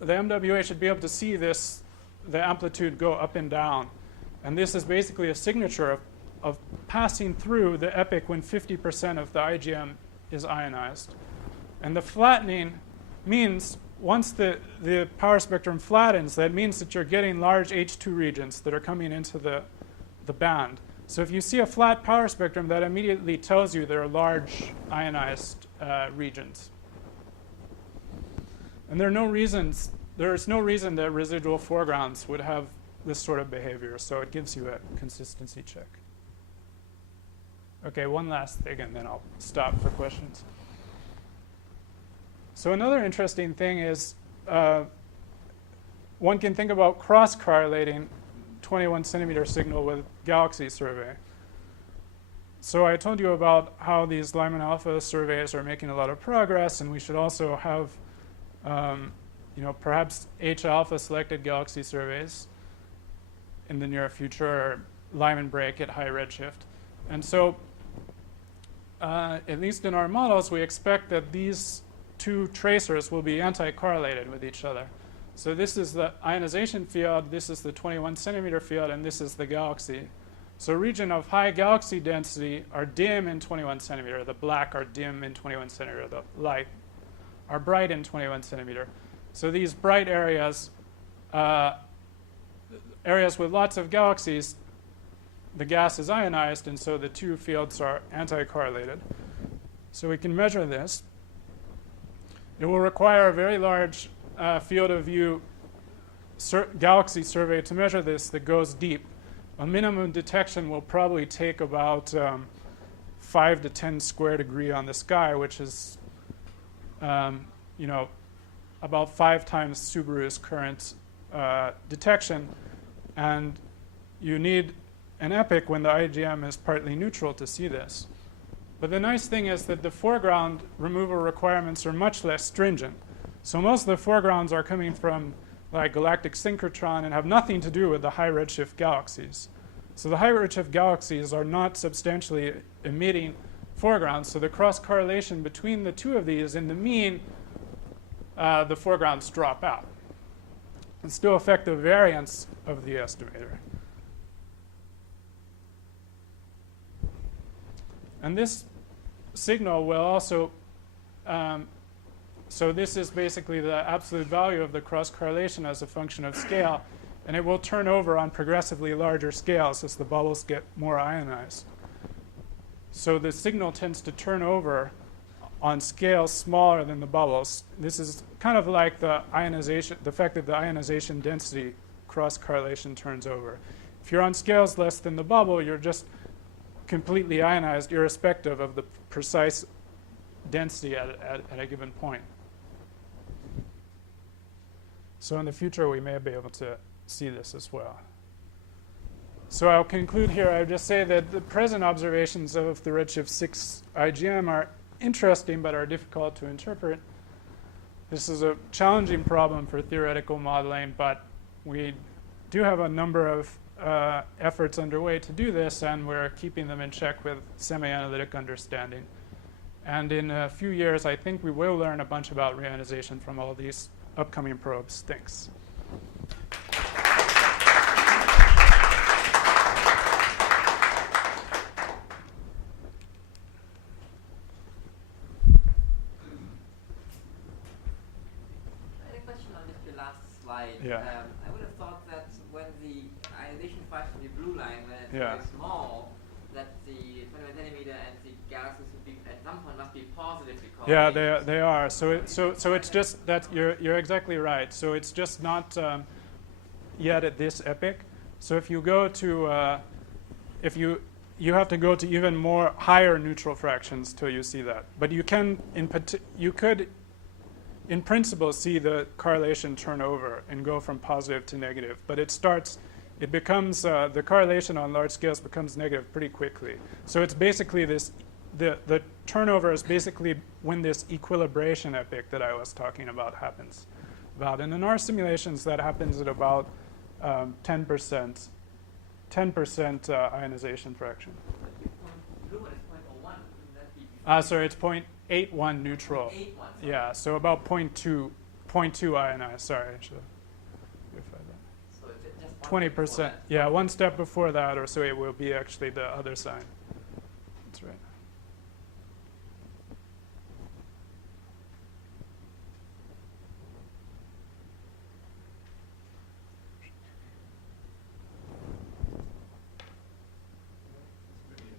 the MWA should be able to see this, the amplitude go up and down. And this is basically a signature of passing through the epoch when 50% of the IgM is ionized. And the flattening means once the power spectrum flattens, that means that you're getting large H2 regions that are coming into the band. So if you see a flat power spectrum, that immediately tells you there are large ionized regions. And there's no reason that residual foregrounds would have this sort of behavior, so it gives you a consistency check. Okay, one last thing, and then I'll stop for questions. So another interesting thing is one can think about cross-correlating 21 centimeter signal with galaxy survey. So I told you about how these Lyman-alpha surveys are making a lot of progress, and we should also have perhaps H-alpha selected galaxy surveys in the near future, or Lyman break at high redshift. And so at least in our models, we expect that these two tracers will be anti-correlated with each other. So this is the ionization field, this is the 21 centimeter field, and this is the galaxy. So region of high galaxy density are dim in 21 centimeter. The black are dim in 21 centimeter. The light are bright in 21 centimeter. So these bright areas, areas with lots of galaxies, the gas is ionized, and so the two fields are anti-correlated. So we can measure this. It will require a very large field of view galaxy survey to measure this that goes deep. A minimum detection will probably take about 5 to 10 square degree on the sky, which is about 5 times Subaru's current detection. And you need an epoch when the IgM is partly neutral to see this. But the nice thing is that the foreground removal requirements are much less stringent. So most of the foregrounds are coming from like galactic synchrotron and have nothing to do with the high redshift galaxies. So the high redshift galaxies are not substantially emitting foregrounds. So the cross correlation between the two of these, in the mean, the foregrounds drop out and still affect the variance of the estimator. And this signal will also, so this is basically the absolute value of the cross correlation as a function of scale, and it will turn over on progressively larger scales as the bubbles get more ionized. So the signal tends to turn over on scales smaller than the bubbles. This is kind of like the ionization, the fact that the ionization density cross correlation turns over. If you're on scales less than the bubble, you're just completely ionized irrespective of the precise density at a given point. So in the future, we may be able to see this as well. So I'll conclude here. I'll just say that the present observations of the redshift 6 IgM are interesting but are difficult to interpret. This is a challenging problem for theoretical modeling, but we do have a number of efforts underway to do this, and we're keeping them in check with semi-analytic understanding. And in a few years, I think we will learn a bunch about reionization from all these upcoming probes. Thanks. Yeah. I would have thought that when the ionization spikes from the blue line, when it's Yeah. very small, that the 21 centimeter and the galaxies would be at some point must be positively correlated. Yeah, they are. So it's just that you're exactly right. So it's just not yet at this epoch. So if you go to you have to go to even more higher neutral fractions till you see that. But you can you could in principle see the correlation turn over and go from positive to negative. But it becomes the correlation on large scales becomes negative pretty quickly. So it's basically this. The turnover is basically when this equilibration epoch that I was talking about happens. And in our simulations, that happens at about 10% ionization fraction. Blue is 0.01. Wouldn't that be Sorry, it's 0.81 neutral. 0.81. Yeah, so about 0.2 0.2 ionized. Sorry, I should clarify that. So it's just 20%. Yeah, one step before that, or so it will be actually the other sign. That's right.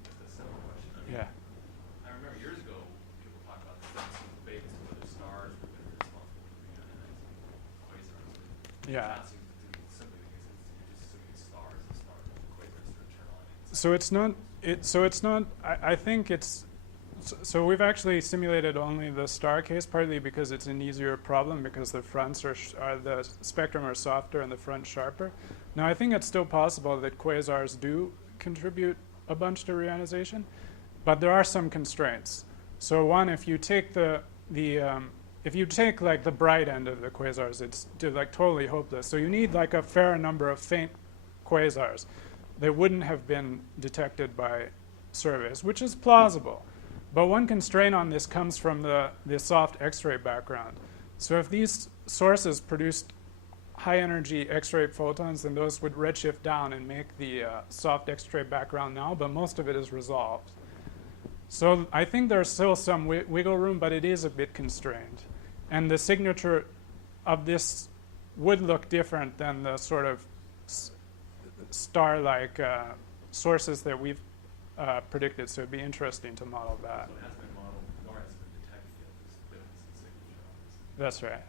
Just a simple question. I mean, Yeah. I remember years ago people talked about the sense of Vegas whether stars were going to be responsible for reionizing quasars. Yeah. That seems to be simply because you're just assuming stars and quasars to turn on. So it's not. I think it's. So we've actually simulated only the star case, partly because it's an easier problem because the fronts are the spectrum are softer and the front sharper. Now I think it's still possible that quasars do contribute a bunch to reionization, but there are some constraints. So one, if you take if you take like the bright end of the quasars, it's like totally hopeless. So you need like a fair number of faint quasars that wouldn't have been detected by surveys, which is plausible. But one constraint on this comes from the soft X-ray background. So if these sources produced high-energy X-ray photons, then those would redshift down and make the soft X-ray background now, but most of it is resolved. So I think there's still some wiggle room, but it is a bit constrained. And the signature of this would look different than the sort of star-like sources that we've predicted, so it'd be interesting to model that. So it hasn't been modeled, nor has it been detected yet, this difference in signature on this. That's right.